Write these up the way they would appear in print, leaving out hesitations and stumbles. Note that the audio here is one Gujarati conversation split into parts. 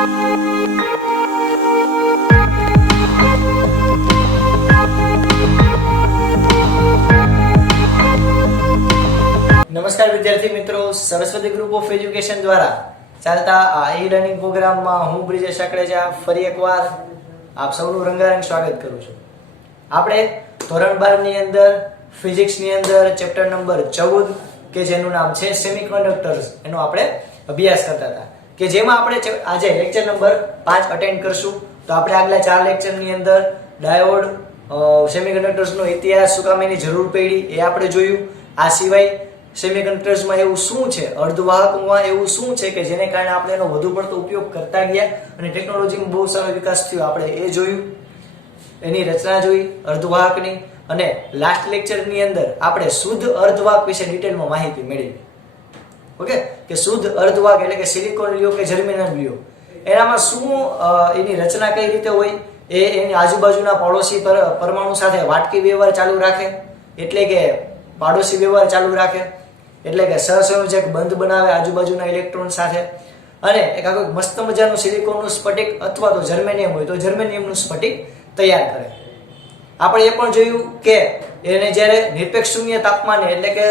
નમસ્કાર વિદ્યાર્થી મિત્રો, સરસ્વતી ગ્રુપ ઓફ એજ્યુકેશન દ્વારા ચાલતા આ ઈ-લર્નિંગ પ્રોગ્રામમાં હું બ્રિજેશ સાકળેજા ફરી એકવાર આપ સૌનું રંગારંગ સ્વાગત કરું છું. આપણે ધોરણ 12 ની અંદર ફિઝિક્સની અંદર ચેપ્ટર નંબર 14 કે જેનું નામ છે સેમિકન્ડક્ટર્સ એનો આપણે અભ્યાસ કરતા હતા કે જેમાં આપણે આજે લેક્ચર નંબર 5 અટેન્ડ કરશું. તો આપણે આગલા 4 લેક્ચરની અંદર ડાયોડ, સેમિકન્ડક્ટર્સનો ઇતિહાસ, શું કામ એની જરૂર પડી એ આપણે જોયું. આ સિવાય સેમિકન્ડક્ટર્સમાં એવું શું છે, અર્ધવાહકમાં એવું શું છે કે જેને કારણે આપણે એનો વધુ પડતો ઉપયોગ કરતા ગયા અને ટેકનોલોજીમાં બહુ સારો વિકાસ થયો, આપણે એ જોયું. એની રચના જોઈ અર્ધવાહકની. અને લાસ્ટ લેક્ચરની અંદર આપણે શુદ્ધ અર્ધવાહક વિશે ડિટેલમાં માહિતી મેળવી. ઓકે, કે શુદ્ધ અર્ધવાહક એટલે કે સિલિકોન લ્યો કે જર્મેનિયમ લ્યો, એનામાં શું એની રચના કઈ રીતે હોય, એની આજુબાજુના પડોશી પરમાણુ સાથે વાટકી વ્યવહાર ચાલુ રાખે, એટલે કે પાડોશી વ્યવહાર ચાલુ રાખે, એટલે કે સહસંયોજક બંધ બનાવે આજુબાજુના ઇલેક્ટ્રોન સાથે. અને એક આખો મસ્ત મજાનું સિલિકોનનું સ્ફટિક અથવા તો જર્મેનિયમ હોય તો જર્મેનિયમનું સ્ફટિક તૈયાર કરે. આપણે એ પણ જોયું કે એને જ્યારે નિરપેક્ષ શૂન્ય તાપમાને એટલે કે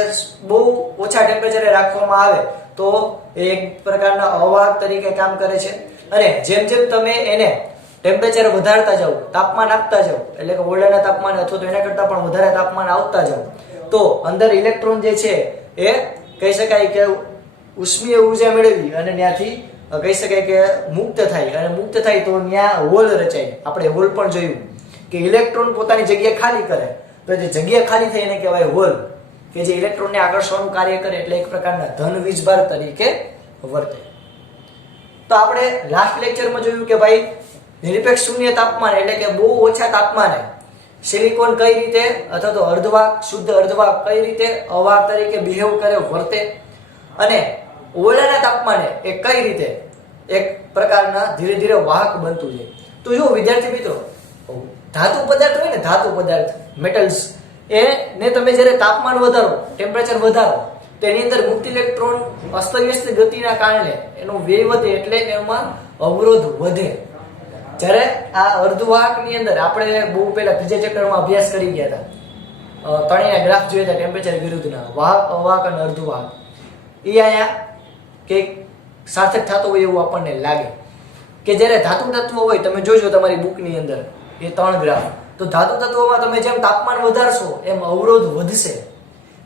બહુ ઓછા ટેમ્પરેચરે રાખવામાં આવે તો એ એક પ્રકારના અવાહક તરીકે કામ કરે છે. અને જેમ જેમ તમે એને ટેમ્પરેચર વધારતા જાઓ, તાપમાન આપતા જાઓ, એટલે કે ઓરડાના તાપમાન અથવા તો એના કરતાં પણ વધારે તાપમાન આવતા જાઓ, તો અંદર ઇલેક્ટ્રોન જે છે એ કહી શકાય કે ઉષ્મીય ઉર્જા મેળવી અને ત્યાંથી કહી શકાય કે મુક્ત થાય. અને મુક્ત થાય તો ત્યાં હોલ રચાય. આપણે હોલ પણ જોયું કે ઇલેક્ટ્રોન પોતાની જગ્યા ખાલી કરે તો જે જગ્યા ખાલી થઈ એને કહેવાય હોલ, કે જે ઇલેક્ટ્રોનને આકર્ષવાનું કાર્ય કરે, એટલે એક પ્રકારના ધન વીજભાર તરીકે વર્તે. તો આપણે લાસ્ટ લેક્ચરમાં જોયું કે ભાઈ નિરપેક્ષ શૂન્ય તાપમાન એટલે કે બહુ ઓછા તાપમાને સિલિકોન કઈ રીતે અથવા તો અર્ધવાહક, શુદ્ધ અર્ધવાહક કઈ રીતે અવાહક તરીકે બિહેવ કરે, વર્તે. અને ઓરડાના તાપમાને એ કઈ રીતે એક પ્રકારના ધીરે ધીરે વાહક બનતું જાય. તો જો વિદ્યાર્થી મિત્રો, ધાતુ પદાર્થ હોય ને, ધાતુ પદાર્થ મેટલ્સ, એને તમે જ્યારે તાપમાન વધારો, ટેમ્પરેચર વધારો તો એની અંદર મુક્ત ઇલેક્ટ્રોન અસ્તવ્યસ્ત ગતિના કારણે એનો વ્યય વધે, એટલે એમાં અવરોધ વધે. જ્યારે આ અર્ધવાહકની અંદર આપણે બહુ પહેલા ત્રીજા ચેપ્ટરમાં અભ્યાસ કરી ગયા હતા, ત્રણેયના ગ્રાફ જોયા હતા ટેમ્પરેચર વિરુદ્ધના, વાહક, અવાહક અને અર્ધવાહક. એ અહીંયા કંઈક સાર્થક થતો હોય એવું આપણને લાગે કે જ્યારે ધાતુ તત્વ હોય, તમે જોજો તમારી બુકની અંદર એ 3 ગ્રાફ, તો ધાતુ તત્વોમાં તમે જેમ તાપમાન વધારશો એમ અવરોધ વધશે.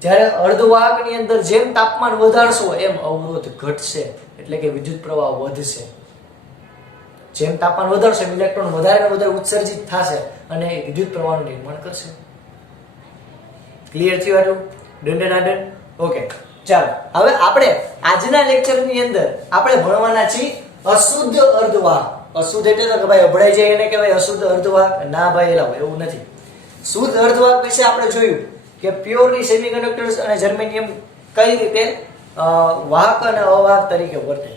જ્યારે અર્ધવાહકની અંદર જેમ તાપમાન વધારશો એમ અવરોધ ઘટશે, એટલે કે વિદ્યુત પ્રવાહ વધશે. જેમ તાપમાન વધારશે એમ ઇલેક્ટ્રોન વધારે ને વધારે ઉત્સર્જિત થશે અને વિદ્યુત પ્રવાહનું નિર્માણ કરશે. ક્લિયર થયું આટલું? ડન? ઓકે, ચાલો હવે આપણે આજના લેક્ચરની અંદર આપણે ભણવાના છીએ અશુદ્ધ અર્ધવાહક. અશુદ્ધ એટલે તો કે ભાઈ અભડાઈ જાય એને કહેવાય અશુદ્ધ અર્ધવાહક? ના ભાઈ, એલા એવું નથી. શુદ્ધ અર્ધવાહક વિશે આપણે જોયું કે પ્યોરલી સેમિકન્ડક્ટર્સ અને જર્મેનિયમ કઈ રીતે વાહક અને અવાહક તરીકે વર્તે.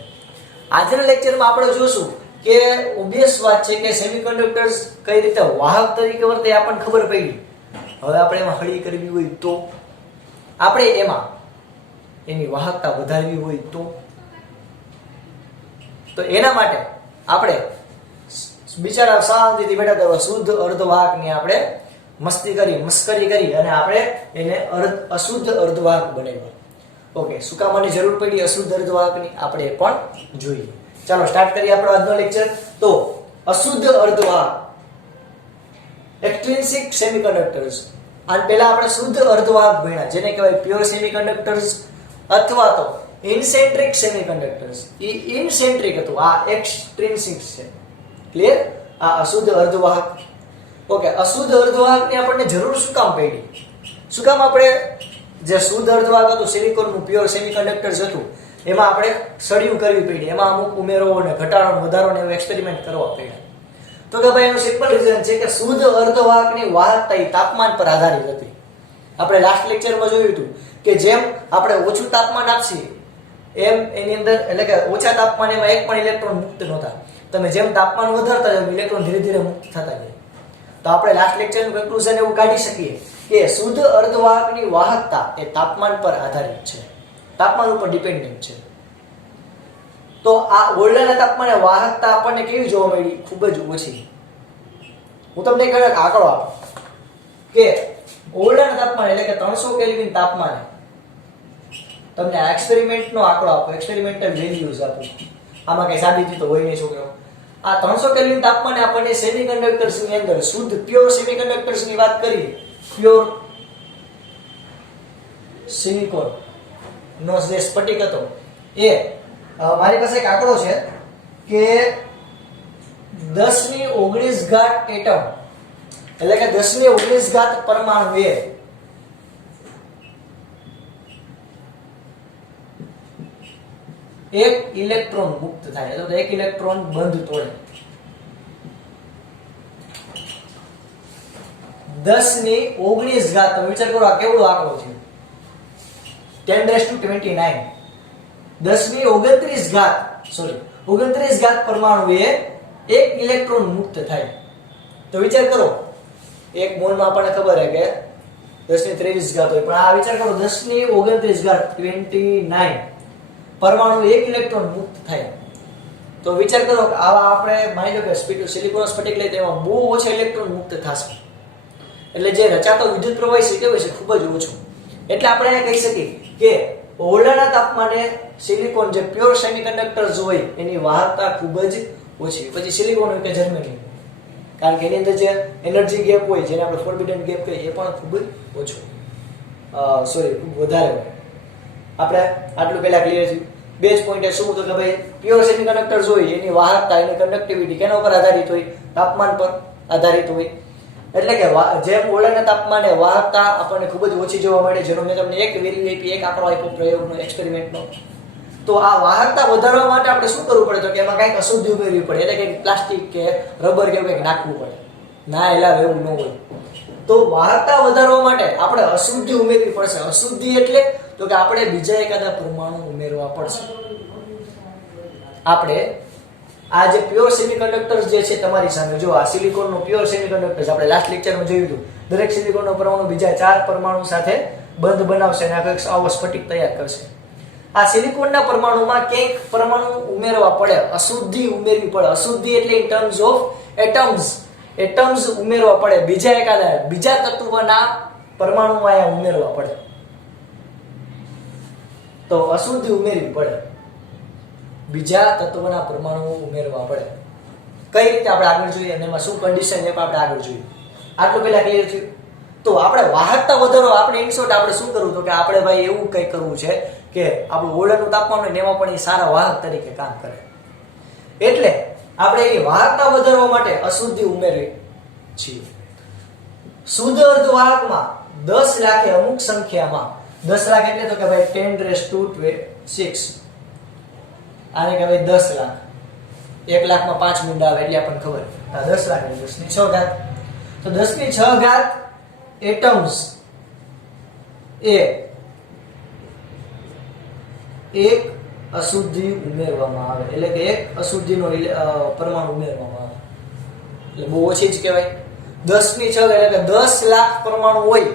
આજના લેક્ચરમાં આપણે જોશું કે ઓબ્વિયસ વાત છે કે સેમિકન્ડક્ટર્સ કઈ રીતે વાહક તરીકે વર્તે આપણને ખબર પડી. હવે આપણે એમાં હળી કરવી હોય તો, આપણે એમાં એની વાહકતા વધારવી હોય તો એના માટે આપણે બિચારા શાંતિથી બેઠા હતા શુદ્ધ અર્ધવાહકની આપણે મસ્કરી કરી અને આપણે એને અશુદ્ધ અર્ધવાહક બનાવ્યા. ઓકે, શું કામ મને જરૂર પડી અશુદ્ધ અર્ધવાહકની આપણે એ પણ જોઈએ. ચાલો સ્ટાર્ટ કરીએ આપણો આજનો લેક્ચર. તો અશુદ્ધ અર્ધવાહક, એક્સ્ટ્રિન્સિક સેમિકન્ડક્ટર્સ. આને પહેલા આપણે શુદ્ધ અર્ધવાહક ભણ્યા જેને કહેવાય પ્યોર સેમિકન્ડક્ટર્સ અથવા તો ઇનસેન્ટ્રિક સેમિકન્ડક્ટર્સ. એ ઇનસેન્ટ્રિક હતું, આ એક્સ્ટ્રિન્સિક છે. ક્લિયર? આ અશુદ્ધ અર્ધવાહક. ઓકે, અશુદ્ધ અર્ધવાહકની આપણને જરૂર શું કામ પડી? શું કામ આપણે જે શુદ્ધ અર્ધવાહક હતું, સિલિકોનનું પ્યોર સેમિકન્ડક્ટર્સ હતું, એમાં આપણે સળિયું કરવી પડી, એમાં અમુક ઉમેરો અને ઘટાડો વધારો ને એવું એક્સપેરિમેન્ટ કરવા પડ્યા. તો કે ભાઈ એનું સિમ્પલ રીઝન છે કે શુદ્ધ અર્ધવાહકની વાહકતા તાપમાન પર આધારિત હતી. આપણે લાસ્ટ લેક્ચરમાં જોયું હતું કે જેમ આપણે ઓછું તાપમાન આપશી એમ એની અંદર, એટલે કે ઓછા તાપમાને એમાં એક પણ ઇલેક્ટ્રોન મુક્ત નહોતા. તમે જેમ તાપમાન વધારતા જાવ ઇલેક્ટ્રોન ધીરે ધીરે મુક્ત થતા જાય. તો આપણે લાસ્ટ લેક્ચરનું કન્ક્લુઝન એવું કાઢી શકીએ કે શુદ્ધ અર્ધવાહકની વાહકતા એ તાપમાન પર આધારિત છે, તાપમાન ઉપર ડિપેન્ડન્ટ છે. તો આ ઓરડાના તાપમાને વાહકતા આપણને કેવી જોવા મળી? ખૂબ જ ઓછી. હું તમને એક આંકડો આપું કે ઓરડાના તાપમાને એટલે કે 300 કેલ્વિન તાપમાને તમને આ એક્સપેરિમેન્ટનો આંકડો આપો, એક્સપેરિમેન્ટલ વેલ્યુઝ આપો. આમાં કઈ સાબિતી તો હોય નહીં છોકરાઓ. આ 300 કેલ્વિન તાપમાને આપણને સેમિકન્ડક્ટર્સ ની અંદર શુદ્ધ પ્યોર સેમિકન્ડક્ટર્સ ની વાત કરીએ, પ્યોર સિલિકોન નો જે સ્ફટિક હતો એ મારી પાસે એક આંકડો છે કે 10⁻19 એટમ એટલે કે 10⁻19 પરમાણુ એક ઇલેક્ટ્રોન મુક્ત થાય, તો એક ઇલેક્ટ્રોન બંધ તોડે. 10⁻19 તમે વિચાર કરો આ કેવડો આંકડો છે? 10⁻29 10⁻29 પરમાણુ એક ઇલેક્ટ્રોન મુક્ત થાય. તો વિચાર કરો, એક મોલમાં આપણને ખબર છે કે 10⁻23 હોય, પણ આ વિચાર કરો 10⁻29 પરમાણુ એક ઇલેક્ટ્રોન મુક્ત થાય. તો વિચાર કરો કે આવા આપણે માની લો કે સિલિકોન સ્ફટિક લઈએ તેમાં બહુ ઓછા ઇલેક્ટ્રોન મુક્ત થશે. એટલે જે રચાતો વિદ્યુત પ્રવાહ છે કેવો છે? ખૂબ જ ઓછો. એટલે આપણે એને કહી શકીએ કે ઓરડાના તાપમાને સિલિકોન જે પ્યોર સેમિકન્ડક્ટર્સ હોય એની વાહકતા ખૂબ જ ઓછી. પછી સિલિકોન હોય કે જર્મેનિયમ, કારણ કે એની અંદર જે એનર્જી ગેપ હોય જેને આપણે ફોરબિડન ગેપ કહીએ એ પણ ખૂબ જ ઓછો, ખૂબ વધારે હોય. આપણે આટલું પહેલા ક્લિયર થયું. બે જ પોઈન્ટ શું તો કે ભાઈ પ્યોર સેમિકન્ડક્ટર્સ હોય એની વાહકતા, એની કન્ડક્ટિવિટી કેના ઉપર આધારિત હોય? તાપમાન પર આધારિત હોય. એટલે કે જેમ ઓરડાના તાપમાને વાહકતા આપણને ખૂબ જ ઓછી જોવા મળે, જેનો મેં તમને એક વેલ્યુ આપી, એક આંકડો આપ્યો પ્રયોગનો, એક્સપેરિમેન્ટનો. તો આ વાહકતા વધારવા માટે આપણે શું કરવું પડે? તો કે એમાં કંઈક અશુદ્ધિ ઉમેરવી પડે, એટલે કે પ્લાસ્ટિક કે રબર કે કંઈક નાખવું પડે. ના એલા એવું ન હોય. તો વાહકતા વધારવા માટે આપણે અશુદ્ધિ ઉમેરવી પડશે. અશુદ્ધિ એટલે તો કે આપણે બીજા એકાદા પરમાણુ ઉમેરવા પડશે. આપણે આ જે પ્યોર સેમિકન્ડક્ટર્સ જે છે તમારી સામે, જો આ સિલિકોનનો પ્યોર સેમિકન્ડક્ટર્સ આપણે લાસ્ટ લેક્ચરમાં જોયું હતું. દરેક સિલિકોનનો પરમાણુ બીજા 4 પરમાણુ સાથે બંધ બનાવશે અને આવો સ્ફટિક તૈયાર કરશે. આ સિલિકોનના પરમાણુમાં કંઈક પરમાણુ ઉમેરવા પડે, અશુદ્ધિ ઉમેરવી પડે. અશુદ્ધિ એટલે ઇન ટર્મ્સ ઓફ એટમ્સ ઉમેરવા પડે. બીજા તત્વના પરમાણુ અહીંયા ઉમેરવા પડે. તો અશુદ્ધિ ઉમેરવી પડે, બીજા તત્વના પરમાણુ ઉમેરવા પડે. કઈ રીતે આપણે આગળ જોઈએ અને એમાં શું કન્ડિશન છે આપણે આગળ જોઈએ. આટલું પહેલા ક્લિયર થયું. તો આપણે વાહકતા વધારો, આપણે ઇન શોર્ટ આપણે શું કરવું? તો કે આપણે ભાઈ એવું કંઈ કરવું છે કે આપણું ઓરડાનું તાપમાન હોય ને એમાં પણ એ સારા વાહક તરીકે કામ કરે. એટલે આપણે એની વાહકતા વધારવા માટે અશુદ્ધિ ઉમેરવી છીએ. શુદ્ધ અર્ધવાહકમાં 10 લાખે અમુક સંખ્યામાં, 10 લાખ એટલે તો કે ભાઈ 10⁻6, આને કહેવાય 10 લાખ. 1 લાખમાં 5 મીંડા આવે એટલે આપણને ખબર. 10 લાખ એટલે 10⁶. તો 10⁶ એટમ્સ એક અશુદ્ધિ ઉમેરવામાં આવે, એટલે કે એક અશુદ્ધિનો પરમાણુ ઉમેરવામાં આવે. એટલે બહુ ઓછી જ કહેવાય. 10⁶ એટલે કે 10 લાખ પરમાણુ હોય,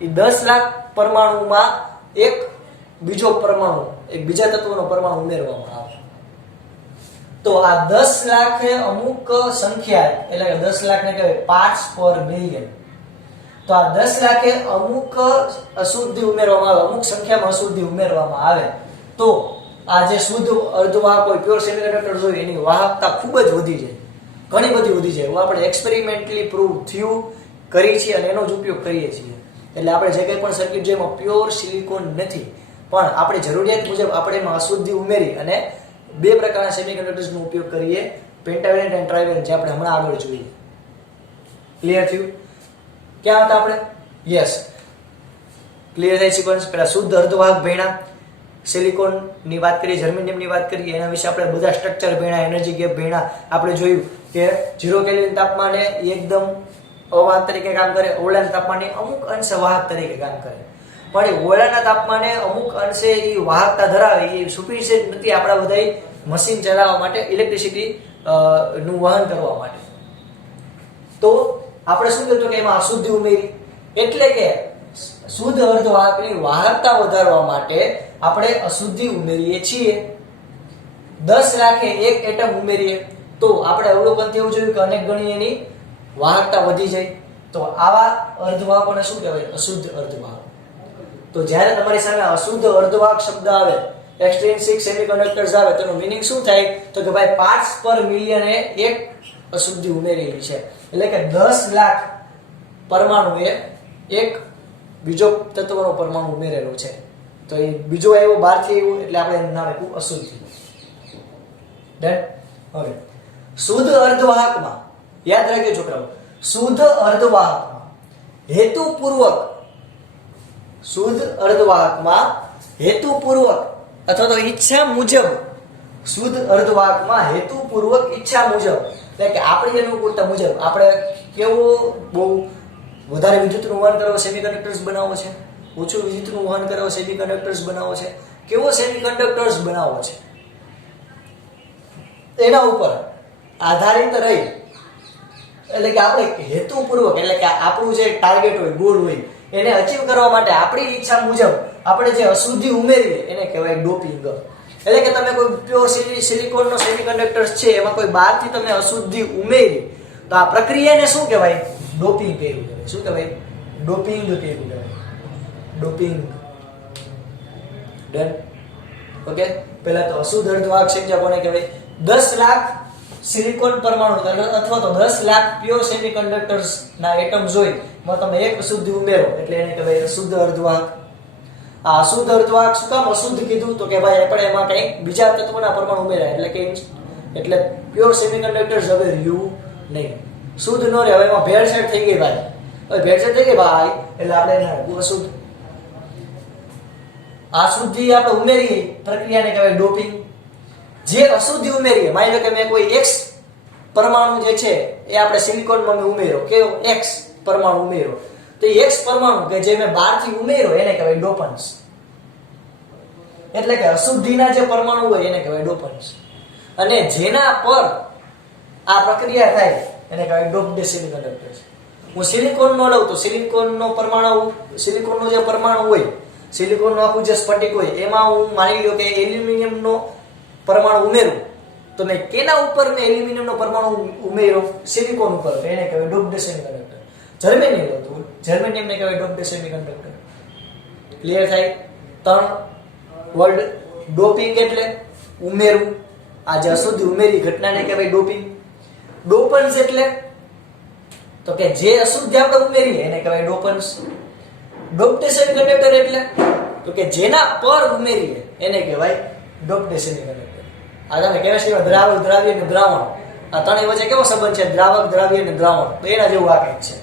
એ 10 લાખ પરમાણુમાં એક બીજો પરમાણુ, એક બીજા તત્વનો પરમાણુ ઉમેરવામાં આવે. તો આ 10 લાખે અમુક સંખ્યા, એટલે કે 10 લાખને કહેવાય પાર્ટ્સ પર બિલિયન. તો આ 10 લાખે અમુક અશુદ્ધિ ઉમેરવામાં આવે, અમુક સંખ્યામાં અશુદ્ધિ ઉમેરવામાં આવે તો આ જે શુદ્ધ અર્ધવાહક હોય, પ્યોર સેમિકન્ડક્ટર્સ હોય એની વાહકતા ખૂબ જ વધી જાય, ઘણી બધી વધી જાય. એવું આપણે એક્સપેરિમેન્ટલી પ્રૂવ થયું, કરી છીએ અને એનો જ ઉપયોગ કરીએ છીએ. એટલે આપણે જે કંઈ પણ સર્કિટ છે એમાં પ્યોર સિલિકોન નથી, પણ આપણે જરૂરિયાત મુજબ આપણે એમાં અશુદ્ધિ ઉમેરી અને બે પ્રકારના સેમિકન્ડક્ટર્સનો ઉપયોગ કરીએ, પેન્ટાવેલેન્ટ અને ટ્રાઇવેલેન્ટ, જે આપણે હમણાં આગળ જોઈએ. ક્લિયર થયું? ક્યાં હતા આપણે? યસ, ક્લિયર થાય સિક્વન્સ. પેલા શુદ્ધ અર્ધવાહક ભણ્યા, સિલિકોન ની વાત કરી, જર્મેનિયમની વાત કરી, એના વિશે આપણે બધા સ્ટ્રક્ચર ભણ્યા, એનર્જી ગેપ ભણ્યા. આપણે જોયું કે 0 કેલ્વિન તાપમાને એકદમ અવાહક તરીકે કામ કરે, ઓરડાના તાપમાને અમુક અંશે વાહક તરીકે કામ કરે. પણ એ ઓરડાના તાપમાને અમુક અંશે એ વાહકતા ધરાવે, એ સુફિશિયન્ટ નથી આપણા બધા મશીન ચલાવવા માટે, ઇલેક્ટ્રિસિટી નું વહન કરવા માટે. તો આપણે શું કીધું કે એમાં અશુદ્ધિ ઉમેરી, એટલે કે શુદ્ધ અર્ધવાહકની વાહકતા વધારવા માટે આપણે અશુદ્ધિ ઉમેરીએ છીએ. 10 લાખે એક એટમ ઉમેરીએ તો આપણે અવલોકનથી એવું જોયું કે અનેક ગણી એની વાહકતા વધી જાય. તો આવા અર્ધવાહકોને શું કહેવાય? અશુદ્ધ અર્ધવાહક. તો જ્યારે તમારી સામે અશુદ્ધ અર્ધવાહક શબ્દ આવે, એક્સટ્રિન્સિક સેમિકન્ડક્ટર્સ આવે, તો એનું મીનિંગ શું થાય? તો કે ભાઈ પાર્ટ્સ પર મિલિયન એ એક અશુદ્ધિ ઉમેરેલી છે. એટલે કે 10 લાખ પરમાણુએ એક બીજો તત્વનો પરમાણુ ઉમેરેલો છે. તો એ બીજો આવ્યો બહારથી આવ્યો એટલે આપણે એનું નામ આપ્યું અશુદ્ધિ. ડન. હવે શુદ્ધ અર્ધવાહકમાં યાદ રાખજો છોકરાઓ, શુદ્ધ અર્ધવાહકમાં હેતુપૂર્વક અથવા તો ઈચ્છા મુજબ, શુદ્ધ અર્ધવાહકમાં હેતુપૂર્વક ઈચ્છા મુજબ, એટલે કે આપણી અનુકૂળતા મુજબ આપણે કેવો બહુ વધારે વિદ્યુતનું વહન કરાવો સેમિકન્ડક્ટર્સ બનાવો છે, ઓછું વિદ્યુતનું વહન કરાવો સેમિકન્ડક્ટર્સ બનાવો છે, કેવો સેમિકન્ડક્ટર્સ બનાવો છે, એના ઉપર આધારિત રહી એટલે કે આપણે હેતુપૂર્વક એટલે કે આપણું જે ટાર્ગેટ હોય, ગોલ હોય, એને અચીવ કરવા માટે આપણી ઈચ્છા મુજબ આપણે જે અશુદ્ધિ ઉમેરીએ એને કહેવાય ડોપિંગ. એટલે કે તમે કોઈ પ્યોર સિલિકોનનો સેમિકન્ડક્ટર છે એમાં કોઈ બહારથી તમે અશુદ્ધિ ઉમેરી તો આ પ્રક્રિયાને શું કહેવાય? ડોપિંગ કહેવું કહેવાય. શું કહેવાય? ડોપિંગ કહેવું કહેવાય. ડોપિંગ. ડન. ઓકે. પહેલા તો અશુદ્ધ અર્ધવાહક સમજ્યા કોને કહેવાય? 10 લાખ સિલિકોન પરમાણુ અથવા તો 10 લાખ પ્યોર સેમિકન્ડક્ટર્સ ના એટમ્સ હોય એમાં તમે એક અશુદ્ધિ ઉમેરો એટલે એને કહેવાય અશુદ્ધ અર્ધવાહક. આ અશુદ્ધ અર્ધવાહક શું કામ અશુદ્ધ કીધું? તો કે ભાઈ આપણે એમાં કંઈક બીજા તત્વના પરમાણુ ઉમેરાય એટલે પ્યોર સેમિકન્ડક્ટર્સ હવે રહ્યું નહીં, શુદ્ધ ન રહે. હવે એમાં ભેળસેળ થઈ ગઈ ભાઈ, હવે ભેળસેળ થઈ ગઈ ભાઈ એટલે આપણે એને અશુદ્ધ. આ શુદ્ધિ આપણે ઉમેરી પ્રક્રિયાને કહેવાય ડોપિંગ. જે અશુદ્ધિ ઉમેરીએ, માની લો કે મેં કોઈ X પરમાણુ જે છે એ આપણે સિલિકોનમાં મેં ઉમેર્યો, કેવો X પરમાણુ ઉમેર્યો, તો X પરમાણુ કે જે મેં બહારથી ઉમેર્યો એને કહેવાય ડોપન્ટ્સ. એટલે કે અશુદ્ધિના જે પરમાણુ હોય એને કહેવાય ડોપન્ટ્સ. અને જેના પર આ પ્રક્રિયા થાય એને કહેવાય ડોપ્ડ સેમિકન્ડક્ટર્સ. હું સિલિકોનનો લઉં તો સિલિકોનનો જે પરમાણુ હોય, સિલિકોનનું આખું જે સ્ફટિક હોય એમાં હું માની લો કે એલ્યુમિનિયમનો પરમાણુ ઉમેરું તો મેં કેના ઉપર મેં એલ્યુમિનિયમનો પરમાણુ ઉમેર્યો? સિલિકોન ઉપર, એને કહેવાય ડોપ્ડ સેમિકન્ડક્ટર. જર્મેનિયમ હતું, જર્મેનિયમને કહેવાય ડોપ્ડ સેમિકન્ડક્ટર. ક્લિયર થાય? 3 વર્ડ. ડોપિંગ એટલે ઉમેરવું, આ જે અશુદ્ધિ ઉમેરી ઘટનાને કહેવાય ડોપિંગ. ડોપન્સ એટલે તો કે જે અશુદ્ધિ આપણે ઉમેરીએ એને કહેવાય ડોપન્સ. ડોપ્ડ સેમિકન્ડક્ટર એટલે તો કે જેના પર ઉમેરીએ એને કહેવાય ડોપ્ડ સેમિકન્ડક્ટર. આ તમે કેમિસ્ટ્રીમાં દ્રાવક, દ્રાવ્ય અને દ્રાવણ, આ ત્રણેય વચ્ચે કેવો સંબંધ છે? દ્રાવક, દ્રાવ્ય અને દ્રાવણ. તો એના જેવું આ કંઈક છે.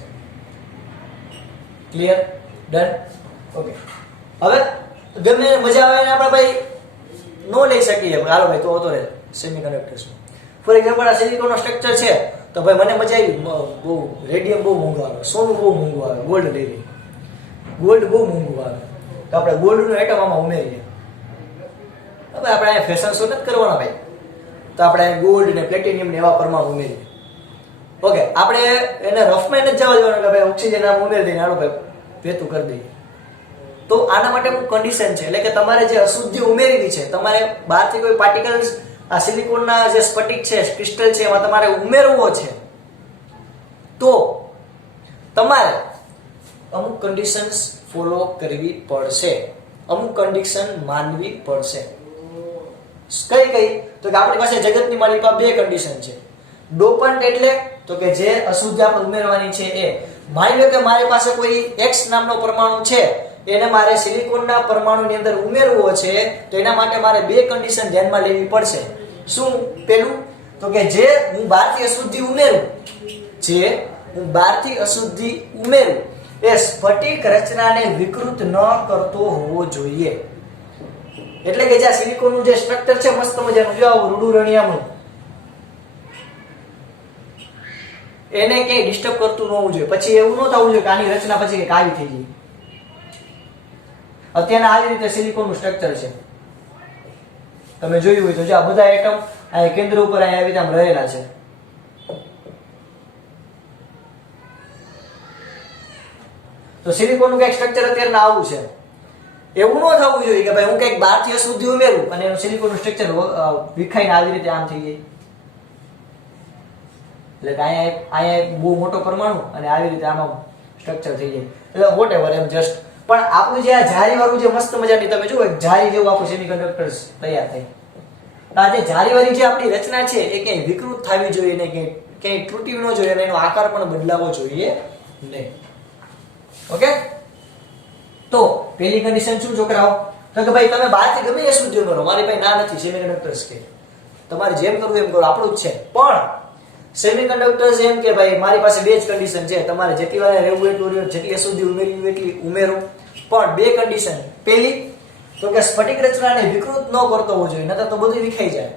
ક્લિયર? ડન. ઓકે. હવે ગમે મજા આવે ને આપણે ભાઈ નો લઈ શકીએ, હાલો ભાઈ તો હોતો રહે સેમિકન્ડક્ટર્સમાં. ફોર એક્ઝામ્પલ આ સિલિકોનનો સ્ટ્રક્ચર છે તો ભાઈ મને મજા આવી, બહુ રેડિયમ બહુ મોંઘું આવે, સોનું બહુ મોંઘું આવે, ગોલ્ડ લઈ લઈએ, ગોલ્ડ બહુ મોંઘું આવે તો આપણે ગોલ્ડનું એટમ આમાં ઉમેરીએ. હવે આપણે અહીંયા ફેશન શો નથી કરવાના ભાઈ, તો આપણે ગોલ્ડ ને પ્લેટિનિયમ ને એવા પરમાણુ ઉમેરીએ. ઓકે. આપણે એને રફમાં નથી જવા દેવાનું કે ભાઈ ઓક્સિજન આમ ઉમેરી દઈને હાલો ભાઈ ભેતું કરી દઈએ. તો આના માટે અમુક કન્ડિશન છે, એટલે કે તમારે જે અશુદ્ધિ ઉમેરેલી છે, તમારે બહારથી કોઈ પાર્ટિકલ્સ આ સિલિકોનના જે સ્ફટિક છે, ક્રિસ્ટલ છે, એમાં તમારે ઉમેરવો છે તો તમારે અમુક કન્ડિશન્સ ફોલો કરવી પડશે, અમુક કન્ડિશન માનવી પડશે. કઈ કઈ? તો કે આપણી પાસે જગતની માલિકા 2 કન્ડિશન છે. ડોપન્ટ એટલે તો કે જે અશુદ્ધિ આપણે ઉમેરવાની છે એ. માની લો કે મારી પાસે કોઈ X નામનો પરમાણુ છે, એને મારે સિલિકોનના પરમાણુની અંદર ઉમેરવો છે તો એના માટે મારે 2 કન્ડિશન ધ્યાનમાં લેવી પડશે. શું? પેલું તો કે જે હું બહારથી અશુદ્ધિ ઉમેરું એ સ્ફટિક રચનાને વિકૃત ન કરતો હોવો જોઈએ. એટલે કે જે સિલિકોનનું જે સ્ટ્રક્ચર છે મસ્ત મજાનું, જો આવું રૂડું રણિયામણું, એને ક્યાંય ડિસ્ટર્બ કરતું ન હોવું જોઈએ. પછી એવું ન થવું જોઈએ કે આની રચના પછી કંઈક આવી થઈ ગઈ. અત્યારના આવી રીતે સિલિકોનનું સ્ટ્રક્ચર છે, તમે જોયું હોય તો જો આ બધા એટમ આ કેન્દ્ર ઉપર આવી રીતે આમ રહેલા છે. તો સિલિકોનનું કઈક સ્ટ્રક્ચર અત્યારના આવું છે. એવું ન થવું જોઈએ કે ભાઈ હું કંઈક બહારથી અશુદ્ધિ ઉમેરું અને એનું સિલિકોનનું સ્ટ્રક્ચર વિખાઈને આવી રીતે આમ થઈ જાય. એટલે કે અહીંયા એક બહુ મોટો પરમાણુ અને આવી રીતે આમાં સ્ટ્રક્ચર થઈ જાય. એટલે વોટ એવર એમ જસ્ટ. પણ આપણું જે આ જારી વાળું જે મસ્ત મજાની તમે જુઓ જારી જેવું આખું સેમિકન્ડક્ટર્સ તૈયાર થાય. આ જે જારી વાળી જે આપણી રચના છે એ ક્યાંય વિકૃત થવી જોઈએ નહીં, ક્યાંય તૂટવી ન જોઈએ અને એનો આકાર પણ બદલાવો જોઈએ નહીં. ઓકે, તો પહેલી કન્ડિશન શું છોકરાઓ? તો કે ભાઈ તમે બહારથી ગમે એ શુદ્ધ કરો, મારી પાસે ના નથી સેમિકન્ડક્ટર્સ કે તમારે જેમ કરવું એમ કરો, આપણું જ છે. પણ સેમિકન્ડક્ટર્સ એમ કે ભાઈ મારી પાસે બે જ કન્ડિશન છે, તમારે જેટલી વાર રહેવું એટલું રહ્યો, જેટલી અશુદ્ધિ ઉમેરવી એટલી ઉમેરો. પણ બે કન્ડિશન. પહેલી તો કે સ્ફટિક રચનાને વિકૃત ન કરતો હોવો જોઈએ, નતર તો બધું વિખાઈ જાય.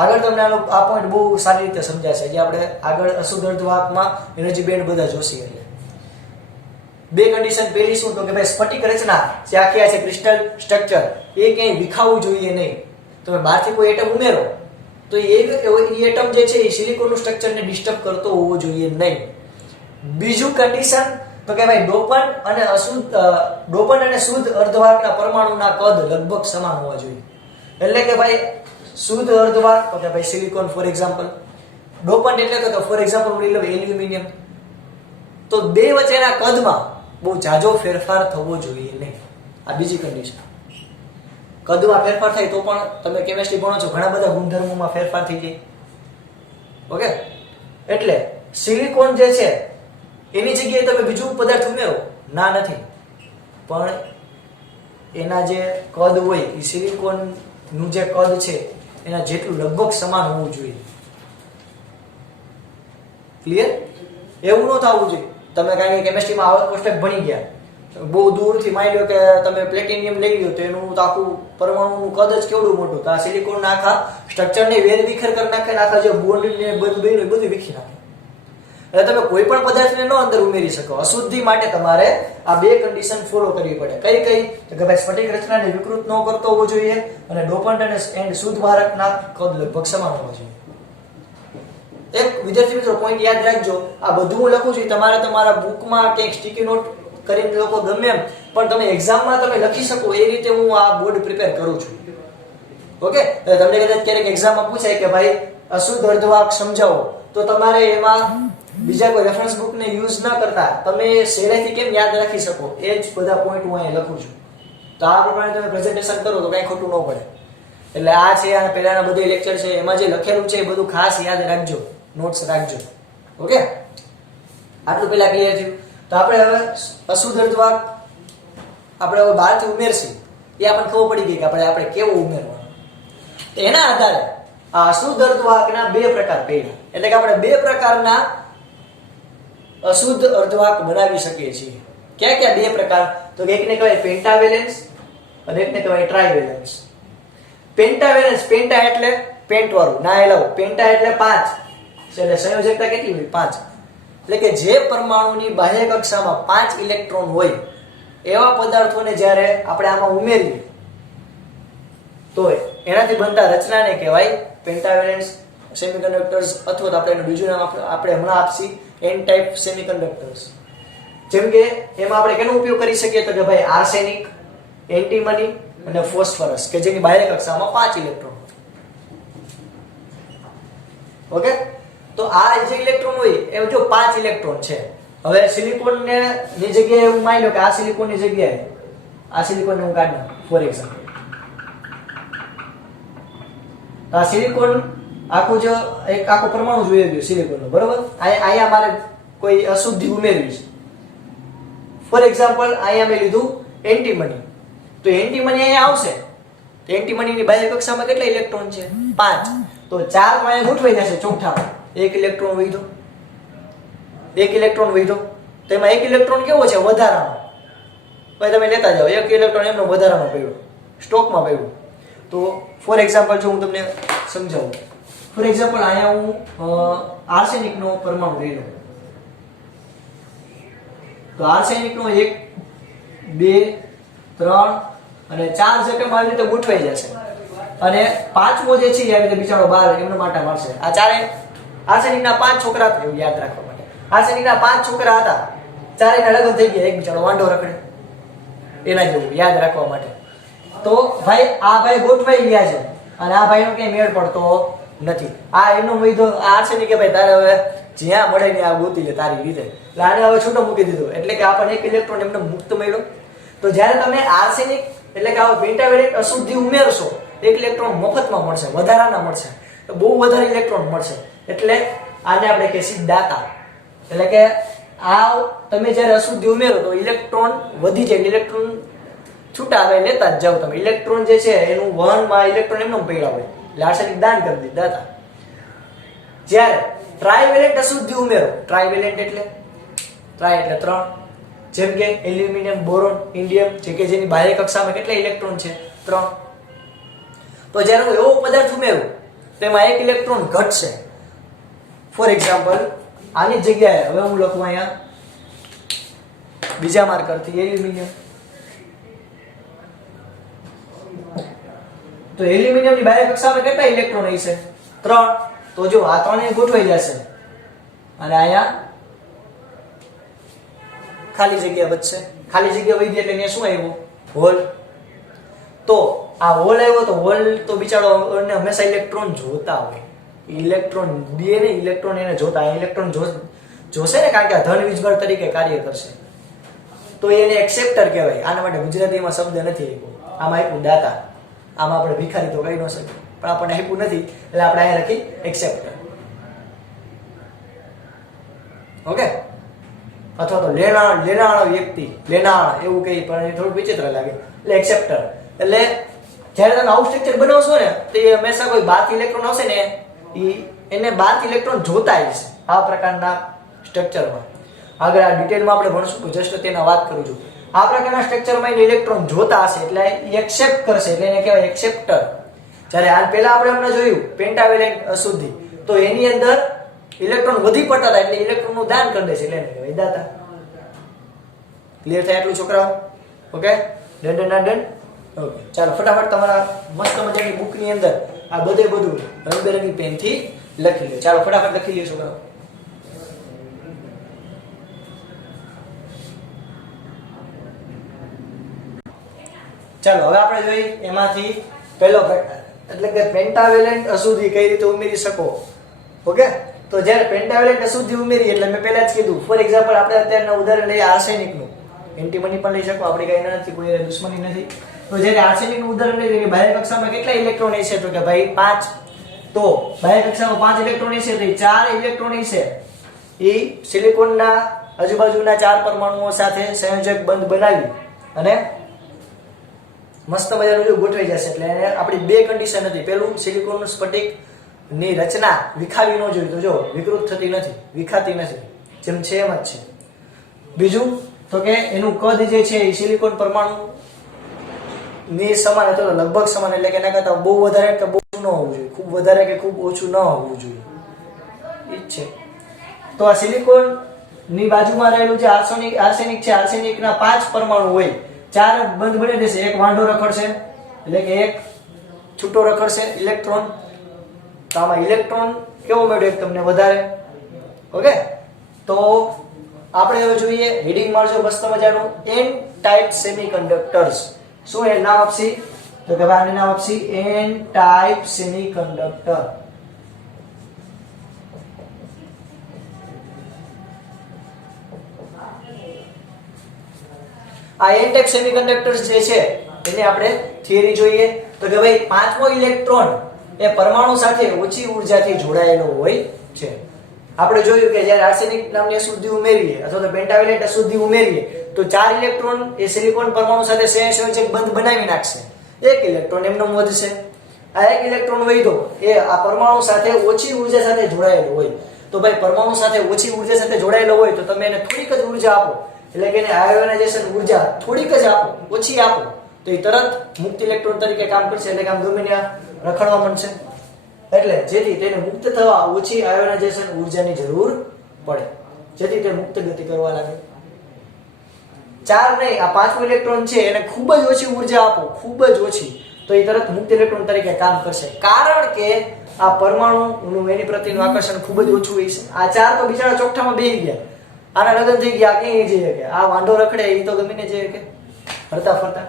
આગળ તમને આ પોઈન્ટ બહુ સારી રીતે સમજાશે જે આપણે આગળ અશુદ્ધ અર્ધવાહકમાં એનર્જી બેન્ડ બધા જોશી. એટલે બે કન્ડિશન. પહેલી શું? તો કે ભાઈ સ્ફટિક રચના જે આખી છે ક્રિસ્ટલ સ્ટ્રક્ચર એ ક્યાંય વિખાવું જોઈએ નહીં. તમે બહારથી કોઈ એટમ ઉમેરો તો એ એટમ જે છે એ સિલિકોનનું સ્ટ્રક્ચરને ડિસ્ટર્બ કરતો હોવો જોઈએ નહીં. બીજું કન્ડિશન તો કે ભાઈ ડોપન્ટ અને શુદ્ધ અર્ધવાહકના પરમાણુના કદ લગભગ સમાન હોવા જોઈએ. એટલે કે ભાઈ શુદ્ધ અર્ધવાહક તો કે ભાઈ સિલિકોન ફોર એક્ઝામ્પલ, ડોપન્ટ એટલે કે ફોર એક્ઝામ્પલ લઈ લો એલ્યુમિનિયમ. તો બે વચ્ચેના કદમાં બહુ જાજો ફેરફાર થવો જોઈએ નહીં. આ બીજી કન્ડિશન. કદમાં ફેરફાર થાય તો પણ તમે કેમિસ્ટ્રી ભણો છો, ઘણા બધા ગુણધર્મોમાં ફેરફાર થઈ જાય. ઓકે, એટલે સિલિકોન જે છે એની જગ્યાએ તમે બીજું પદાર્થ ઉમેરો ના નથી, પણ એના જે કદ હોય એ સિલિકોનનું જે કદ છે એના જેટલું લગભગ સમાન હોવું જોઈએ. ક્લિયર? એવું ન થવું જોઈએ તમે કારણ કે કેમિસ્ટ્રીમાં આવર્ત કોષ્ટક ભણી ગયા, બહુ દૂરથી માની લો કે તમે પ્લેટિનિયમ લઈ લો તો એનું તો આખું પરમાણુનું કદ જ કેવડું મોટું, તો આ સિલિકોનના આખા સ્ટ્રક્ચરને વેરવિખેર કરી નાખે, આખા જે બોન્ડ ને બધું બન્યું બધું વિખી નાખે. એટલે તમે કોઈ પણ પદાર્થને ન અંદર ઉમેરી શકો. અશુદ્ધિ માટે તમારે આ બે કન્ડિશન ફોલો કરવી પડે. કઈ કઈ? તો કે ભાઈ સ્ફટિક રચનાને વિકૃત ન કરતો હોવો જોઈએ અને ડોપન્ટ અને શુદ્ધ વાહકના કદ લગભગ સમાન હોવા જોઈએ. એક વિદ્યાર્થી મિત્રો પોઈન્ટ યાદ રાખજો, આ બધું હું લખું છું તમારે તમારા બુકમાં કે સ્ટીકી નોટ કરીને લોકો ગમે એમ, પણ તમે એક્ઝામમાં તમે લખી શકો એ રીતે હું આ બોર્ડ પ્રિપેર કરું છું. ઓકે, તમને કદાચ ક્યારેક એક્ઝામમાં પૂછાય કે ભાઈ અશુદ્ધ અર્ધવાહક સમજાવો, તો તમારે એમાં બીજા કોઈ રેફરન્સ બુકને યુઝ ન કરતા તમે સહેલાઈથી કેમ યાદ રાખી શકો એ જ બધા પોઈન્ટ હું અહીંયા લખું છું. તો આ પ્રમાણે તમે પ્રેઝન્ટેશન કરો તો કંઈ ખોટું ન પડે. એટલે આ છે અને પહેલાના બધા લેક્ચર છે એમાં જે લખેલું છે એ બધું ખાસ યાદ રાખજો, નોટ્સ રાખજો. ઓકે, આટલું પહેલા ક્લિયર થયું. તો આપણે હવે અશુદ્ધ અર્ધવાહક આપણે હવે બહારથી ઉમેરશું એ આપણને ખબર પડી ગઈ કે આપણે કેવું ઉમેરવાનું. તો એના આધારે આ અશુદ્ધ અર્ધવાહકના બે પ્રકાર પડ્યા. એટલે કે આપણે બે પ્રકારના અશુદ્ધ અર્ધવાહક બનાવી શકીએ છીએ. ક્યાં ક્યાં બે પ્રકાર? તો એકને કહેવાય પેન્ટાવેલેન્સ અને એકને કહેવાય ટ્રાઇવેલેન્સ. પેન્ટાવેલેન્સ, પેન્ટા એટલે પેન્ટ વાળું, ના એલાવ, પેન્ટા એટલે 5, એટલે સંયોજકતા કેટલી હોય? 5. એટલે કે જે પરમાણુની બાહ્ય કક્ષામાં 5 ઇલેક્ટ્રોન હોય એવા પદાર્થોને જ્યારે આપણે આમાં ઉમેરીએ તો એનાથી બનતા રચનાને કહેવાય પેન્ટાવેલેન્સ સેમિકન્ડક્ટર્સ, અથવા તો આપણે એનું બીજું નામ આપણે હમણાં આપશી એન ટાઈપ સેમિકન્ડક્ટર્સ. જેમ કે એમાં આપણે કેનો ઉપયોગ કરી શકીએ? તો કે ભાઈ આર્સેનિક, એન્ટીમની અને ફોસ્ફરસ, કે જેની બાહ્ય કક્ષામાં 5 ઇલેક્ટ્રોન. ઓકે, તો આ જે ઇલેક્ટ્રોન હોય એ જો 5 ઇલેક્ટ્રોન છે. હવે સિલિકોનને ની જગ્યાએ હું માની લો કે આ સિલિકોનની જગ્યાએ આ સિલિકોનને હું કાઢી નાખું ફોર એક્ઝામ્પલ. આ સિલિકોન આખું જો એક આખો પરમાણુ જોઈએ ગયો સિલિકોનનો, બરોબર? અહીંયા મારે કોઈ અશુદ્ધિ ઉમેરવી છે. ફોર એક્ઝામ્પલ અહીંયા મેં લીધું એન્ટીમની, તો એન્ટીમની અહીંયા આવશે. તો એન્ટીમનીની બાહ્ય કક્ષામાં કેટલા ઇલેક્ટ્રોન છે? 5. તો 4 અહીંયા ગોઠવાઈ જશે ચોકઠામાં. એક ઇલેક્ટ્રોન વધ્યો, એક ઇલેક્ટ્રોન વધ્યો. તેમાં એક ઇલેક્ટ્રોન કેવો છે? વધારાનો. ભાઈ તમે લેતા જાઓ, એક ઇલેક્ટ્રોન એમનો વધારાનો પડ્યો, સ્ટોકમાં પડ્યો. તો ફોર એક્ઝામ્પલ જો હું તમને સમજાવું, ફોર એક્ઝામ્પલ અહીંયા હું આર્સેનિકનો પરમાણુ લઈ લઉં. તો આર્સેનિકનો 1 2 3 અને 4 એટમ આવી રીતે ગોઠવાઈ જશે અને પાંચમો જે છે એ આવી રીતે બિચારો બહાર એમનો માટે મળશે. આ ચારે આર્સેનિકના 5 છોકરા હતા, એવું યાદ રાખવા માટે. આર્સેનિકના 5 છોકરા હતા, ચારેયના લગ્ન થઈ ગયા, એક બિચારો વાંઢો રખડે. એના જેવું યાદ રાખવા માટે. તો ભાઈ આ ભાઈ ગોઠવાઈ ગયા છે અને આ ભાઈનો કઈ મેળ પડતો નથી. આ એનો વૈધો આ છે ને કે ભાઈ તારે હવે જ્યાં મળે ને આ ગોતી લે તારી રીતે. એટલે આને હવે છૂટો મૂકી દીધો એટલે કે આપણને એક ઇલેક્ટ્રોન એમને મુક્ત મળ્યો. તો જ્યારે તમે આર્સેનિક એટલે કે આ પેન્ટાવેલેન્ટ અશુદ્ધિ ઉમેરશો એક ઇલેક્ટ્રોન મફતમાં મળશે, વધારાના મળશે, તો બહુ વધારે ઇલેક્ટ્રોન મળશે. એટલે આને આપણે કહીએ દાતા. એટલે કે આ તમે જ્યારે અશુદ્ધિ ઉમેરો તો ઇલેક્ટ્રોન વધી જાય, ઇલેક્ટ્રોન છૂટા આવે લેતા જ જાવ તમે. ઇલેક્ટ્રોન જે છે એનું વહનમાં ઇલેક્ટ્રોન એમનો પડ્યા હોય એટલે આર્સેનિક દાન કરી દે દાતા. જ્યારે ટ્રાઇવેલેન્ટ અશુદ્ધિ ઉમેરો, ટ્રાઇવેલેન્ટ એટલે ટ્રાય એટલે 3, જેમ કે એલ્યુમિનિયમ, બોરોન, ઇન્ડિયમ, જે કે જેની બાહ્ય કક્ષામાં કેટલા ઇલેક્ટ્રોન છે 3. તો જ્યારે હું એવો પદાર્થ ઉમેરું તેમાં એક ઇલેક્ટ્રોન ઘટશે. ફોર એક્ઝામ્પલ આની જગ્યાએ હવે હું લખું અહીંયા બીજા માર્કરથી એલ્યુમિનિયમ. તો એલ્યુમિનિયમની બાહ્ય કક્ષામાં કેટલા ઇલેક્ટ્રોન હશે 3. તો જો આ 3 ગોઠવાઈ જશે અને અહીંયા ખાલી જગ્યા બચશે. ખાલી જગ્યા વધી એટલે અહીંયા શું આવ્યું હોલ. તો આ હોલ આવ્યો તો હોલ તો બિચારો હંમેશા ઇલેક્ટ્રોન જોતા હોય. ઇલેક્ટ્રોન દે ને ઇલેક્ટ્રોન એને જોતા, ઇલેક્ટ્રોન જોશે ને કારણ કે આ ધન વીજભાર તરીકે કાર્ય કરશે. તો એને એક્સેપ્ટર કહેવાય. આના માટે ગુજરાતીમાં શબ્દ નથી આપ્યો, આમાં આપ્યું દાતા. આમાં આપણે ભિખારી તો કહી ન શકીએ પણ આપણને આપ્યું નથી એટલે આપણે અહીંયા લખી એક્સેપ્ટર. ઓકે. અથવા તો લેનાળ વ્યક્તિ, લેનાળ એવું કહી પણ એ થોડું વિચિત્ર લાગે એટલે એક્સેપ્ટર. એટલે જ્યારે તમે આવું સ્ટ્રક્ચર બનાવશો ને તો એ હંમેશા કોઈ બાર ઇલેક્ટ્રોન આવશે ને એને બાર ઇલેક્ટ્રોન જોતા હશે આ પ્રકારના સ્ટ્રક્ચરમાં. આગળ આ ડિટેલમાં આપણે ભણશું, જસ્ટ તેના વાત કરું છું. આ પ્રકારના સ્ટ્રક્ચરમાં એને ઇલેક્ટ્રોન જોતા હશે એટલે એક્સેપ્ટ કરશે એટલે એને કહેવાય એક્સેપ્ટર. જ્યારે આ પહેલા આપણે હમણાં જોયું પેન્ટાવેલેન્ટ અશુદ્ધિ, તો એની અંદર ઇલેક્ટ્રોન વધી પડતા હતા એટલે ઇલેક્ટ્રોનનું દાન કરી દે છે એટલે એને કહેવાય દાતા. ક્લિયર થાય એટલું છોકરાઓ? Okay, done. ઓકે, ચાલો ફટાફટ તમારા મસ્ત મજાની બુકની અંદર આ બધું રંગબેરંગી પેનથી લખી લો. ચાલો ફટાફટ લખી લ્યો છોકરાઓ. ચાલો હવે આપણે જોઈએ એમાંથી પહેલો એટલે કે પેન્ટાવેલેન્ટ અશુદ્ધિ કઈ રીતે ઉમેરી શકો. ઓકે, તો જ્યારે પેન્ટાવેલેન્ટ અશુદ્ધિ ઉમેરી એટલે મેં પહેલા જ કીધું. ફોર એક્ઝામ્પલ આપણે અત્યારના ઉદાહરણ લઈએ આર્સેનિકનું. એન્ટીમની પણ લઈ શકો, આપણે કઈ નથી, કોઈ દુશ્મની નથી. તો જ્યારે આર્સેનિકનું ઉદાહરણ લઈએ કે બાહ્ય કક્ષામાં કેટલા ઇલેક્ટ્રોન હશે તો કે ભાઈ 5. તો બાહ્ય કક્ષામાં 5 ઇલેક્ટ્રોન હશે તો 4 ઇલેક્ટ્રોન હશે એ સિલિકોનના આજુબાજુના 4 પરમાણુઓ સાથે સંયોજક બંધ બનાવી અને મસ્ત મજાનું જો ગોઠવાઈ જશે. એટલે એને આપણી બે કન્ડિશન હતી. પહેલું, સિલિકોનનું સ્ફટિક ની રચના વિખાવી ન જોઈએ, તો જો વિકૃત થતી નથી, વિખાતી નથી, જેમ છે એમ જ છે. બીજું તો કે એનું કદ જે છે એ સિલિકોન પરમાણુ ની સમાન અથવા લગભગ સમાન, એટલે કે એના કરતા બહુ વધારે કે બહુ ઓછું ન હોવું જોઈએ, ખૂબ વધારે કે ખૂબ ઓછું ન હોવું જોઈએ. એ જ છે. તો આ સિલિકોન ની બાજુમાં રહેલું જે આર્સેનિક છે, આર્સેનિકના 5 પરમાણુ હોય, 4 બંધ બની દેશે, એક વાંઢો રખડશે એટલે કે એક છૂટો રખડશે ઇલેક્ટ્રોન. તો આમાં ઇલેક્ટ્રોન કેવો મળ્યો એક તમને વધારે. ઓકે, તો આપણે હવે જોઈએ, હેડિંગ મારજો મસ્ત મજાનું, એન ટાઈપ સેમિકન્ડક્ટર્સ. શું એ નામ આપશી તો કે આને નામ આપશી એન ટાઈપ સેમિકન્ડક્ટર. આ એન ટાઈપ સેમિકન્ડક્ટર્સ જે છે એને આપણે થિયરી જોઈએ તો કે ભાઈ 5મો ઇલેક્ટ્રોન એ પરમાણુ સાથે ઓછી ઉર્જાથી જોડાયેલો હોય છે. આપણે જોયું કે જ્યારે આર્સેનિક નામની અશુદ્ધિ ઉમેરીએ અથવા તો પેન્ટાવેલેન્ટ અશુદ્ધિ ઉમેરીએ તો 4 ઇલેક્ટ્રોન એ સિલિકોન પરમાણુ સાથે સંયોજક બંધ બનાવી નાખશે, 1 ઇલેક્ટ્રોન એમનો વધશે. આ 1 ઇલેક્ટ્રોન વધ્યો એ આ પરમાણુ સાથે ઓછી ઉર્જા સાથે જોડાયેલો હોય. તો ભાઈ પરમાણુ સાથે ઓછી ઉર્જા સાથે જોડાયેલો હોય તો તમે એને થોડીક જ ઉર્જા આપો, એટલે કે એને આયોનાઇઝેશન ઉર્જા થોડીક જ આપો, ઓછી આપો, તો એ તરત મુક્ત ઇલેક્ટ્રોન તરીકે કામ કરશે, એટલે કે આમ ગમે ત્યાં રખડવા માંડશે. એટલે જેથી તેને મુક્ત થવા ઓછી આયોનાઇઝેશન ઉર્જાની જરૂર પડે, જેથી તે મુક્ત ગતિ કરવા લાગે. 4 નહીં, આ 5મો ઇલેક્ટ્રોન છે એને ખૂબ જ ઓછી ઉર્જા આપો, ખૂબ જ ઓછી, તો એ તરત મુક્ત ઇલેક્ટ્રોન તરીકે કામ કરશે. કારણ કે આ પરમાણુનું એની પ્રત્યેનું આકર્ષણ ખૂબ જ ઓછું હોય છે. આ 4 તો બિચારા ચોકઠામાં બેસી ગયા, આના લગ્ન થઈ ગયા, ક્યાંય જઈએ કે આ વાંઢો રખડે એ તો ગમીને જઈએ કે ફરતા ફરતા.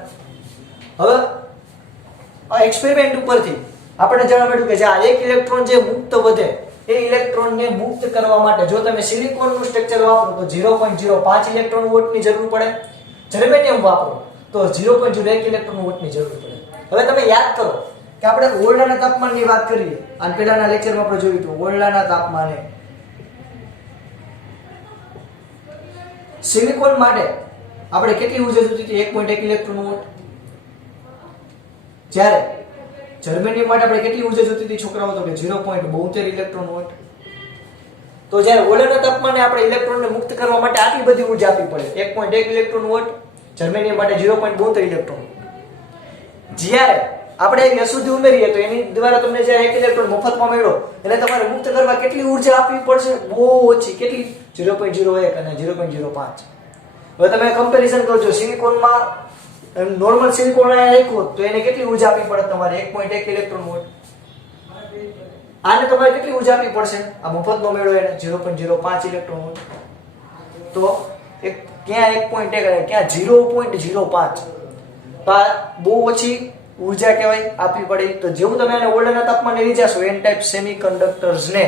હવે આ એક્સપેરિમેન્ટ ઉપરથી આપણે જાણવા મળ્યું કે જે આ એક ઇલેક્ટ્રોન જે મુક્ત વધે એ ઇલેક્ટ્રોનને મુક્ત કરવા માટે જો તમે સિલિકોનનું સ્ટ્રક્ચર વાપરો તો 0.05 ઇલેક્ટ્રોન વોલ્ટની જરૂર પડે. જર્મેનિયમ વાપરો તો 0.01 ઇલેક્ટ્રોન વોલ્ટની જરૂર પડે. હવે તમે યાદ કરો કે આપણે ઓરડાના તાપમાનની વાત કરીએ અને પહેલાના લેક્ચરમાં આપણે જોયું હતું ઓરડાના તાપમાને સિલિકોન માટે આપણે કેટલી ઉર્જા જોઈતી હતી 1.1 ઇલેક્ટ્રોન વોલ્ટ. જ્યારે જર્મેનિયમ માટે આપણે કેટલી ઉર્જા જોઈતી હતી છોકરાઓ તો કે 0.72 ઇલેક્ટ્રોન વોલ્ટ. તો જ્યારે ઓરડાના તાપમાને આપણે ઇલેક્ટ્રોનને મુક્ત કરવા માટે આટલી બધી ઉર્જા આપવી પડે 1.1 ઇલેક્ટ્રોન વોલ્ટ, જર્મેનિયમ માટે 0.72 ઇલેક્ટ્રોન. જ્યારે આપણે એક અશુદ્ધિ ઉમેરીએ તો એની દ્વારા તમને જે એક ઇલેક્ટ્રોન મફતમાં મળ્યો એટલે તમારે મુક્ત કરવા કેટલી ઉર્જા આપવી પડશે? બહુ ઓછી. કેટલી? 0.01 અને 0.05. હવે તમે કમ્પેરિઝન કરજો સિલિકોનમાં નોર્મલ સિલિકોન રાખ્યો તો એને કેટલી ઉર્જા આપવી પડે તમારે? 1.1 ઇલેક્ટ્રોન વોલ્ટ. આને તમારે કેટલી ઉર્જા આપવી પડશે? આ મફતનો મેળો એને 0.05 ઇલેક્ટ્રોન વોલ્ટ. તો એક ક્યાં 1.1 ક્યાં 0.05. તો આ બહુ ઓછી ઉર્જા કહેવાય આપવી પડે. તો જેવું તમે આને ઓરડાના તાપમાને લઈ જશો એન ટાઈપ સેમિકન્ડક્ટર્સને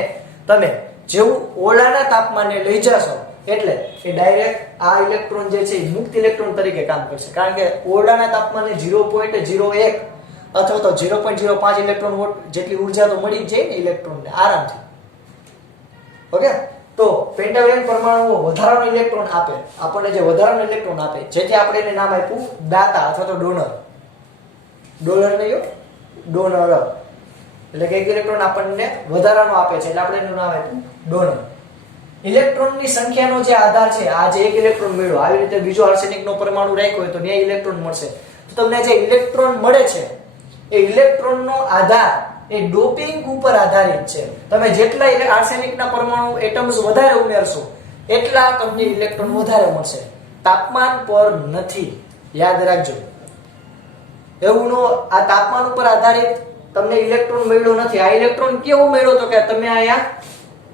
તમે જેવું ઓરડાના તાપમાને લઈ જશો એટલે એ ડાયરેક્ટ આ ઇલેક્ટ્રોન જે છે એ મુક્ત ઇલેક્ટ્રોન તરીકે કામ કરશે. કારણ કે ઓરડાના તાપમાને 0.01 અથવા તો 0.05 ઇલેક્ટ્રોન વોલ્ટ જેટલી ઉર્જા તો મળી જ જાય ને ઇલેક્ટ્રોનને આરામથી. ઓકે, તો પેન્ટાવેલેન્ટ પરમાણુઓ વધારાનો ઇલેક્ટ્રોન આપે, આપણને જે વધારાનો ઇલેક્ટ્રોન આપે જેથી આપણે એને નામ આપ્યું દાતા અથવા તો ડોનર. ડોલર નહીં, ડોનર. એટલે કે એક ઇલેક્ટ્રોન આપણને વધારાનો આપે છે એટલે આપણે એનું નામ આપ્યું ડોનર. ઇલેક્ટ્રોનની સંખ્યાનો જે આધાર છે આ જે એક ઇલેક્ટ્રોન મેળવો આવી રીતે બીજો આર્સેનિકનો પરમાણુ રાખ્યો હોય તો ત્યાં ઇલેક્ટ્રોન મળશે. તો તમને જે ઇલેક્ટ્રોન મળે છે એ ઇલેક્ટ્રોનનો આધાર એ ડોપિંગ ઉપર આધારિત છે. તમે જેટલા આર્સેનિકના પરમાણુ એટમ્સ વધારે ઉમેરશો એટલા તમને ઇલેક્ટ્રોન વધારે મળશે. તાપમાન પર નથી, યાદ રાખજો. એવું નો આ તાપમાન ઉપર આધારિત તમને ઇલેક્ટ્રોન મળ્યો નથી. આ ઇલેક્ટ્રોન કેવો મળ્યો તો કે તમે અહીંયા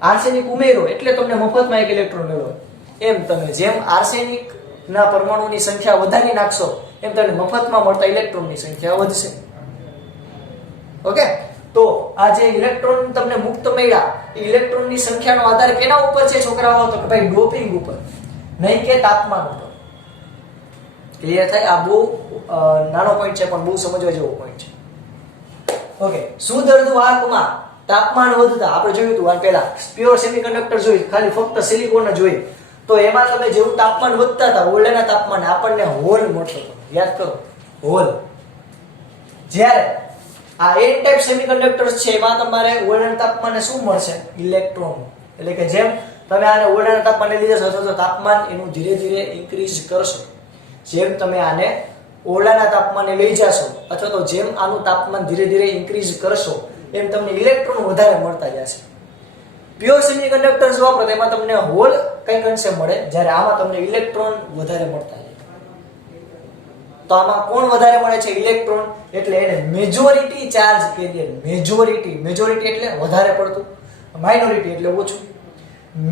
આર્સેનિક ઉમેરો એટલે તમને મફતમાં એક ઇલેક્ટ્રોન મળ્યો. એમ તમે જેમ આર્સેનિક ના પરમાણુની સંખ્યા વધારી નાખશો એમ તમને મફતમાં મળતા ઇલેક્ટ્રોનની સંખ્યા વધશે. ઓકે, તો આ જે ઇલેક્ટ્રોન તમને મુક્ત મળ્યા એ ઇલેક્ટ્રોનની સંખ્યાનો આધાર કેના ઉપર છે છોકરાઓ? તો કે ભાઈ ડોપિંગ ઉપર, નહીં કે તાપમાન ઉપર. ક્લિયર થાય? આ બહુ નાનો પોઈન્ટ છે પણ બહુ સમજવા જેવો પોઈન્ટ છે. ઓકે, શુદ્ધ અર્ધવાહકમાં તાપમાન વધતા આપણે જોયું હતું આ પહેલા પ્યોર સેમિકન્ડક્ટર જોઈ, ખાલી ફક્ત સિલિકોન જોઈ, તો એમાં તમે જેવું તાપમાન વધતા હતા ઓરડાના તાપમાને આપણને હોલ મળતો હતો. યાદ કરો, હોલ. જ્યારે આ એન ટાઈપ સેમિકન્ડક્ટર્સ છે એમાં તમારે ઓરડાના તાપમાને શું મળશે? ઇલેક્ટ્રોન. એટલે કે જેમ તમે આને ઓરડાના તાપમાને લઈ જશો અથવા તો તાપમાન એનું ધીરે ધીરે ઇન્ક્રીઝ કરશો, જેમ તમે આને ઓરડાના તાપમાને લઈ જશો અથવા તો જેમ આનું તાપમાન ધીરે ધીરે ઇન્ક્રીઝ કરશો એમ તમને ઇલેક્ટ્રોન વધારે મળતા જશે. પ્યોર સેમિકન્ડક્ટર્સ વાપરો તેમાં તમને હોલ કઈ અંશે મળે જ્યારે આમાં તમને ઇલેક્ટ્રોન વધારે મળતા જાય. તો આમાં કોણ વધારે મળે છે? ઇલેક્ટ્રોન. એટલે એને મેજોરિટી ચાર્જ કેરિયર. મેજોરિટી એટલે વધારે પડતું, માઇનોરિટી એટલે ઓછું.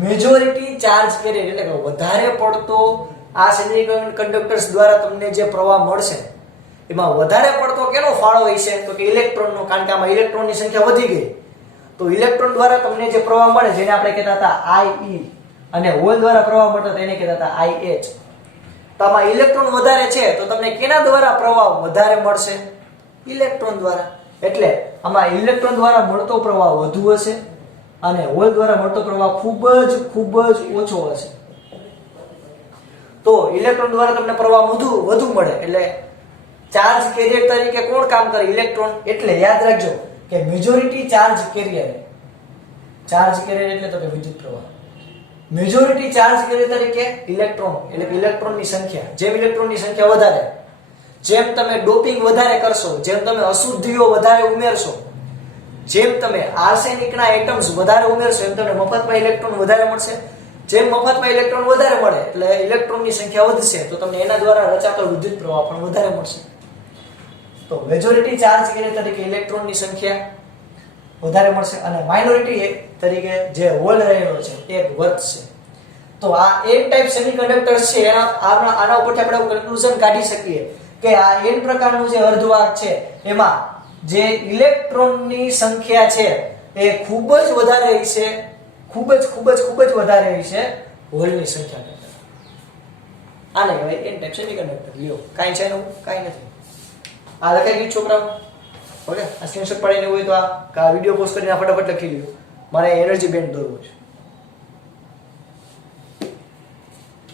મેજોરિટી ચાર્જ કેરિયર એટલે કે વધારે પડતો આ સેમિકન્ડક્ટર્સ દ્વારા તમને જે પ્રવાહ મળશે એમાં વધારે પડતો કેનો ફાળો હોય છે? તો કે ઇલેક્ટ્રોનનો. કારણ કે આમાં ઇલેક્ટ્રોનની સંખ્યા વધી ગઈ તો ઇલેક્ટ્રોન દ્વારા તમને જે પ્રવાહ મળે જેને આપણે કહેતા હતા IE અને હોલ દ્વારા પ્રવાહ મળતો તેને કહેતા હતા IH. તો આમાં ઇલેક્ટ્રોન વધારે છે તો તમને કેના દ્વારા પ્રવાહ વધારે મળશે? ઇલેક્ટ્રોન દ્વારા. એટલે આમાં ઇલેક્ટ્રોન દ્વારા મળતો પ્રવાહ વધુ હશે અને હોલ દ્વારા મળતો પ્રવાહ ખૂબ જ ઓછો હશે. તો ઇલેક્ટ્રોન દ્વારા તમને પ્રવાહ વધુ મળે એટલે ચાર્જ કેરિયર તરીકે કોણ કામ કરે? ઇલેક્ટ્રોન. એટલે યાદ રાખજો કે majority charge carrier. Charge carrier એટલે તો કે વિદ્યુત પ્રવાહ. મેજોરિટી ચાર્જ કેરિયર તરીકે ઇલેક્ટ્રોન એટલે કે ઇલેક્ટ્રોનની સંખ્યા. જેમ ઇલેક્ટ્રોનની સંખ્યા વધારે, જેમ તમે ડોપિંગ વધારે કરશો, જેમ તમે અશુદ્ધિઓ વધારે ઉમેરશો, જેમ તમે આર્સેનિકના એટમ્સ વધારે ઉમેરશો એમ તમને મફતમાં ઇલેક્ટ્રોન વધારે મળશે. જેમ મફતમાં ઇલેક્ટ્રોન વધારે મળે એટલે ઇલેક્ટ્રોનની સંખ્યા વધશે તો તમને એના દ્વારા રચાતો વિદ્યુત પ્રવાહ પણ વધારે મળશે. તો મેજોરિટી ચાર્જ કેરિયર તરીકે ઇલેક્ટ્રોનની સંખ્યા વધારે મળશે અને માઇનોરિટી તરીકે જે હોલ રહેલો છે એ વધશે. તો આ n ટાઈપ સેમિકન્ડક્ટર્સ છે આના ઉપરથી આપણે કન્ક્લુઝન કાઢી શકીએ કે આ n પ્રકારનું જે અર્ધવાહક છે એમાં જે ઇલેક્ટ્રોનની સંખ્યા છે એ ખૂબ જ વધારે છે, ખૂબ જ વધારે છે હોલની સંખ્યા કરતા. આને કહેવાય n ટાઈપ સેમિકન્ડક્ટર. લ્યો કાઈ છે એનું કાઈ નથી. આ લખાઈ ગયું છોકરાઓ? ઓકે, આ સ્ક્રીનશોટ પાડીને હોય તો આ વિડિયો પોસ્ટ કરીને ફટાફટ લખી લ્યો. મારે એનર્જી બેન્ડ દોરવો છે.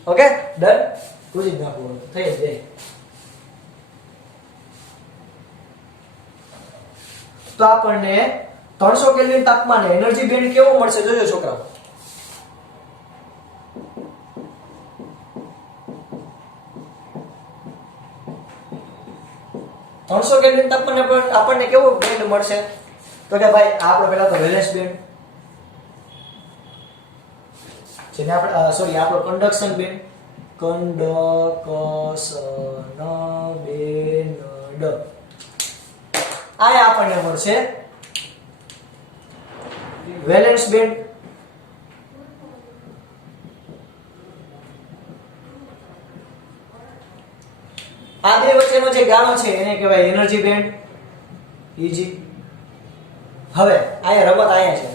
Okay, done. પૂછી જ નાખવું થઈ જાય. તો આપણને 300 કેલ્વિન તાપમાને એનર્જી બેન્ડ કેવો મળશે જોજો છોકરાઓ. ત્રણસો કેલ્વિન તાપમાને આપણને કેવો બેન્ડ મળશે? તો કે ભાઈ આપણો પહેલા તો વેલેન્સ બેન્ડ, જેને આપણે સોરી આપણો કન્ડક્શન બેન્ડ, આ આપણને મળશે વેલેન્સ બેન્ડ. આ બે વચ્ચેનો જે ગાળો છે એને કહેવાય એનર્જી બેન્ડ. ઈજી. હવે આયા રમત આયા છે.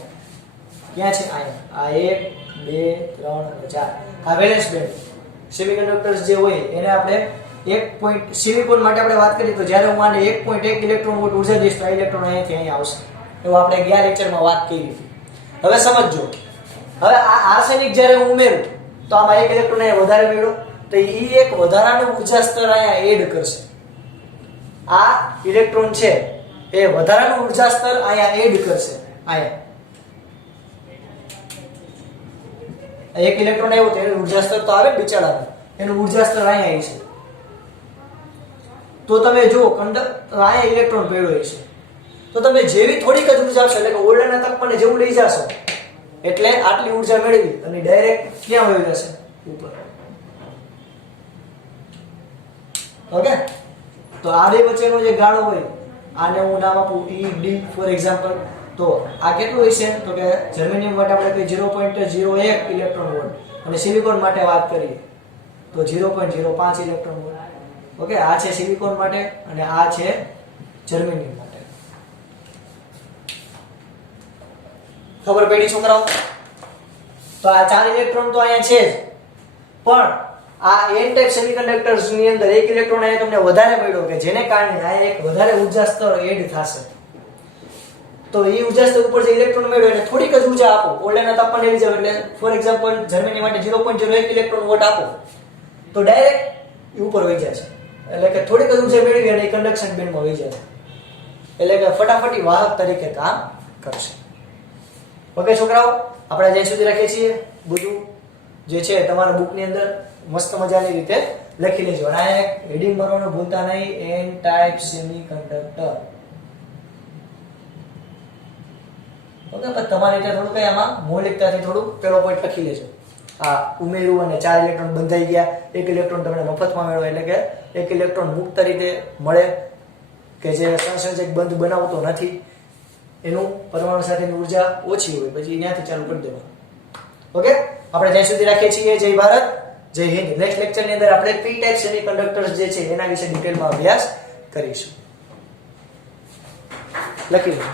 ક્યાં છે? આયા. આ 1 2 3 અને 4 આ વેલેન્સ બેન્ડ. સેમિકન્ડક્ટર્સ જે હોય એને આપણે 1. સિલિકોન માટે આપણે વાત કરી તો જ્યારે હું આને 1.1 ઇલેક્ટ્રોન વોલ્ટ ઉર્જા દઈશ તો આ ઇલેક્ટ્રોન અહીંયાથી અહીંયા આવશે. એવું આપણે ગયા લેક્ચરમાં વાત કરી હતી. હવે સમજજો. હવે આ આર્સેનિક જ્યારે હું ઉમેરું તો આમાં એક ઇલેક્ટ્રોન અહીંયા વધારે મળ્યો તો ઈ એક વધારાનું ઉર્જા સ્તર અહીંયા એડ કરશે. આ ઇલેક્ટ્રોન છે એ વધારાનું ઉર્જા સ્તર અહીંયા એડ કરશે. અહીંયા એક ઇલેક્ટ્રોન આવ્યો તો એનું ઉર્જા સ્તર તો આવે જ બિચારાનું, એનું ઉર્જા સ્તર અહીંયા આવી છે. તો તમે જો અહીંયા ઇલેક્ટ્રોન પડ્યો છે તો તમે જેવી થોડીક જ ઉર્જા આવશે એટલે કે ઓરડાના તાપમાને જેવું લઈ જશો એટલે આટલી ઉર્જા મેળવી અને ડાયરેક્ટ ક્યાં વહી જશે? ઉપર. ઓકે, તો આ બે વચ્ચેનો જે ગાળો હોય આને હું નામ આપું ED ફોર એક્ઝામ્પલ. તો આ કેટલું હશે? તો કે જર્મેનિયમ માટે આપણે કઈ 0.01 ઇલેક્ટ્રોન વોલ્ટ અને સિલિકોન માટે વાત કરીએ તો 0.05 ઇલેક્ટ્રોન વોલ્ટ. ઓકે, આ છે સિલિકોન માટે અને આ છે જર્મેનિયમ માટે. ખબર પડી છોકરાઓ? તો આ 4 ઇલેક્ટ્રોન તો અહીંયા છે જ, પણ આ n ટાઈપ સેમિકન્ડક્ટર્સ ની અંદર એક ઇલેક્ટ્રોન અહીંયા તમને વધારે મળ્યો કે જેને કારણે આ એક વધારે ઉર્જા સ્તર એડ થશે. તો એ ઉર્જા સ્તર ઉપર જે ઇલેક્ટ્રોન મળ્યો એને થોડીક જ ઉર્જા આપો, ઓરડાના તાપમાને લઈ જાવ એટલે ફોર એક્ઝામ્પલ જર્મની માટે 0.01 ઇલેક્ટ્રોન વોટ આપો તો ડાયરેક્ટ ઉપર વહી જાય છે. એટલે કે થોડીક જ ઉર્જા મેળવી અને કન્ડક્શન બેન્ડમાં વહી જાય એટલે કે ફટાફટી વાહક તરીકે કામ કરશે. ઓકે છોકરાઓ, આપણે જ્યાં સુધી રાખીએ છીએ બધું જે છે તમારા બુકની અંદર મસ્ત મજાની રીતે લખી લેજો. અને આ હેડિંગ મારવાનું ભૂલતા નહીં, n ટાઈપ સેમિકન્ડક્ટર. ઓકે, પણ તમારે ત્યાં થોડું કઈ આમાં મૌલિકતાથી થોડું પેલો પોઈન્ટ લખી લેજો. આ ઉમેરું અને 4 ઇલેક્ટ્રોન બંધાઈ ગયા, એક ઇલેક્ટ્રોન તમને મફતમાં મેળવો એટલે કે એક ઇલેક્ટ્રોન મુક્ત રીતે મળે કે જે સંસંજક બંધ બનાવતો નથી, એનું પરમાણુ સાથેની ઉર્જા ઓછી હોય પછી ત્યાંથી ચાલુ કરી દેવાનું. ઓકે, આપણે જ્યાં સુધી રાખીએ છીએ. જય ભારત, જય હિન્દ. નેક્સ્ટ લેક્ચરની અંદર આપણે p ટાઈપ સેમિકન્ડક્ટર્સ જે છે એના વિશે ડિટેલમાં અભ્યાસ કરીશું. લખી લો.